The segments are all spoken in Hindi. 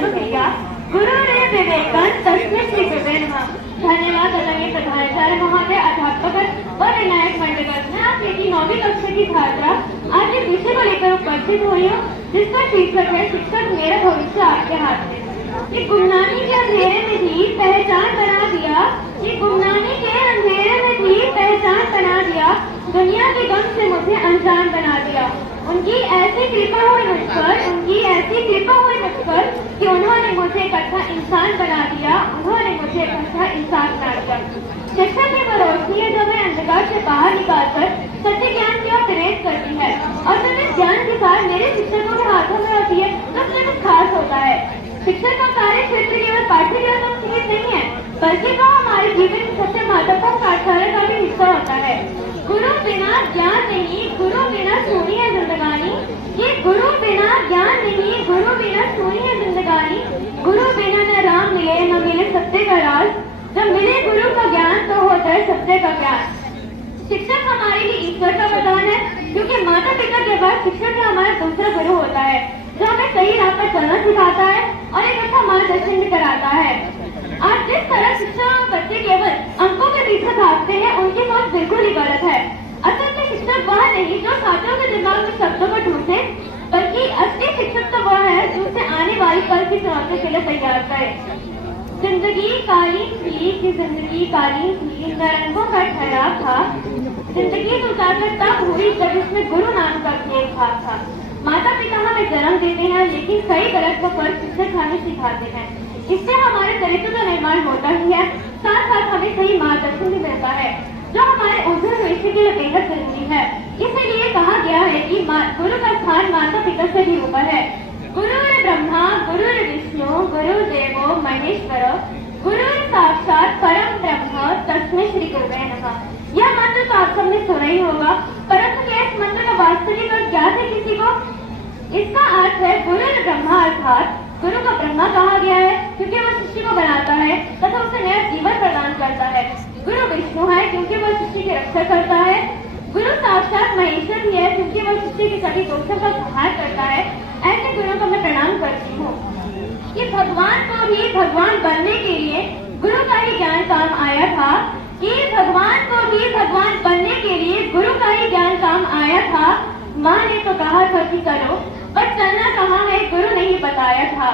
सर्व क्रिया गुरुरेव विवेकानंद तस्मै श्री गुरुवे नमः। धन्यवाद आदरणीय प्रधानाचार्य महोदय, अध्यापक और निर्णायक मंडल। मैं आपकी 9वीं कक्षा की छात्रा आज इस विषय को लेकर उपस्थित हुई हूँ, जिसका शीर्षक है शिक्षक मेरा भविष्य आपके हाथ में। ये गुमनामी के अंधेरे में भी पहचान बना दिया, ये गुमनामी के अंधेरे में भी पहचान बना दिया, दुनिया के गम से मुझे अनजान बना दिया। उनकी ऐसी कृपा हुई मुझ पर, उनकी ऐसी कृपा हुई मुझ पर कि उन्होंने मुझे एक अच्छा इंसान बना दिया, उन्होंने मुझे एक अच्छा इंसान बना दिया। शिक्षा की वो रोशनी है जो हमें अंधकार से बाहर निकालकर सत्य ज्ञान की ओर प्रेरित करती है, और जब इस ज्ञान के साथ मेरे शिक्षकों के हाथों में होती है तो उसमें कुछ खास होता है। शिक्षक का कार्य क्षेत्र केवल पाठ्यक्रम तक सीमित नहीं है, बल्कि वह हमारे जीवन के सबसे महत्वपूर्ण पाठशाला का भी हिस्सा होता है। गुरु बिना ज्ञान नहीं, गुरु बिना सुनी है जिंदगानी। ये गुरु बिना ज्ञान नहीं, गुरु बिना सुनी है जिंदगानी। गुरु बिना न राम मिले न मिले सत्य का राज, जब मिले गुरु का ज्ञान तो होता है सत्य का ज्ञान। शिक्षक हमारे लिए ईश्वर का वरदान है, क्योंकि माता पिता के बाद शिक्षक हमारा दूसरा गुरु होता है, जो हमें सही राह पर चलना सिखाता है और एक अच्छा मार्गदर्शन भी कराता है। आज जिस तरह शिक्षक और बच्चे केवल अंकों के पीछे भागते हैं, उनकी सोच बिल्कुल ही गलत है। असल में शिक्षक वह नहीं जो छात्रों के दिमाग में शब्दों को ढूंढे, बल्कि असली शिक्षक तो वह है जो उसे आने वाली कल की चुनौती के लिए तैयार करे। जिंदगी कालीन थी कि जिंदगी कालीन थी, रंगों का ठहराव था। जिंदगी उजागर तब हुई जब इसमें गुरु नाम का एक भाग था। माता पिता हमें जन्म देते हैं, लेकिन सही गलत का फर्क शिक्षक हमें सिखाते हैं। इससे हमारे चरित्र का निर्माण होता ही है, साथ साथ हमें सही मार्गदर्शन भी मिलता है, जो हमारे उज्जवल भविष्य के लिए बेहद जरूरी है। इसीलिए कहा गया है कि गुरु का स्थान माता पिता से भी ऊपर है। गुरु ब्रह्मा, गुरु विष्णु, गुरु देवो महेश्वर, गुरु साक्षात परम ब्रह्म तस्मै श्री गुरुवे नमः। यह मंत्र तो आप सबने सुना ही होगा, परंतु क्या इस मंत्र का वास्तविक अर्थ ज्ञात है किसी को? इसका अर्थ है गुरु ब्रह्मा, अर्थात गुरु को ब्रह्मा कहा गया है क्योंकि वह शिष्य को बनाता है तथा उसे नया जीवन प्रदान करता है। गुरु विष्णु है क्योंकि वह शिष्य की रक्षा करता है। गुरु साक्षात महेश्वर भी है क्योंकि वह शिष्य के सभी दोषों का सहाय करता है। ऐसे गुरु को मैं प्रणाम करती हूँ कि भगवान को भी भगवान बनने के लिए गुरु का ही ज्ञान काम आया था, कि भगवान को भी भगवान बनने के लिए गुरु का ही ज्ञान काम आया था। माँ ने तो कहा था कि करो, पर चलना कहाँ है गुरु ने ही बताया था।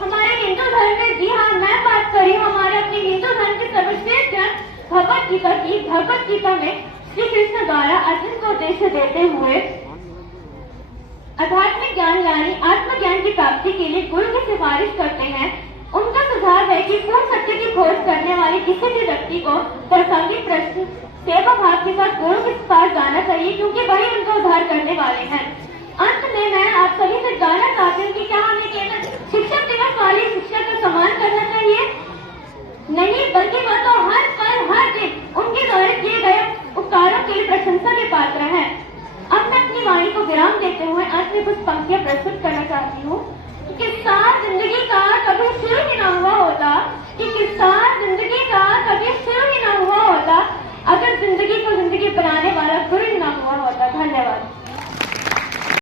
हमारे हिंदू धर्म में, जी हाँ मैं बात कर रही हूँ हमारे अपने हिंदू धर्म के सर्वश्रेष्ठ ग्रंथ भगवत गीता की। भगवत गीता में श्री कृष्ण द्वारा अर्जुन को उपदेश देते हुए आध्यात्मिक ज्ञान यानी आत्मज्ञान की प्राप्ति के लिए गुरु की सिफारिश करते हैं। उनका सुझाव है कि पूर्ण सत्य की खोज करने वाले किसी भी व्यक्ति को प्रासंगिक प्रश्न सेवा भाव के साथ गुरु के पास जाना चाहिए, क्योंकि वही उनको उद्धार करने वाले हैं। अंत में मैं आप सभी से जानना चाहती हूँ कि क्या हमें केवल शिक्षक दिवस वाली शिक्षा का सम्मान करना चाहिए? नहीं, बल्कि वह तो हर पल हर दिन उनके द्वारा किए गए उपकारों के लिए प्रशंसा के पात्र हैं। अब मैं अपनी वाणी को विराम देते हुए अंत में कुछ पंक्तियां प्रस्तुत करना चाहती हूँ कि साथ जिंदगी का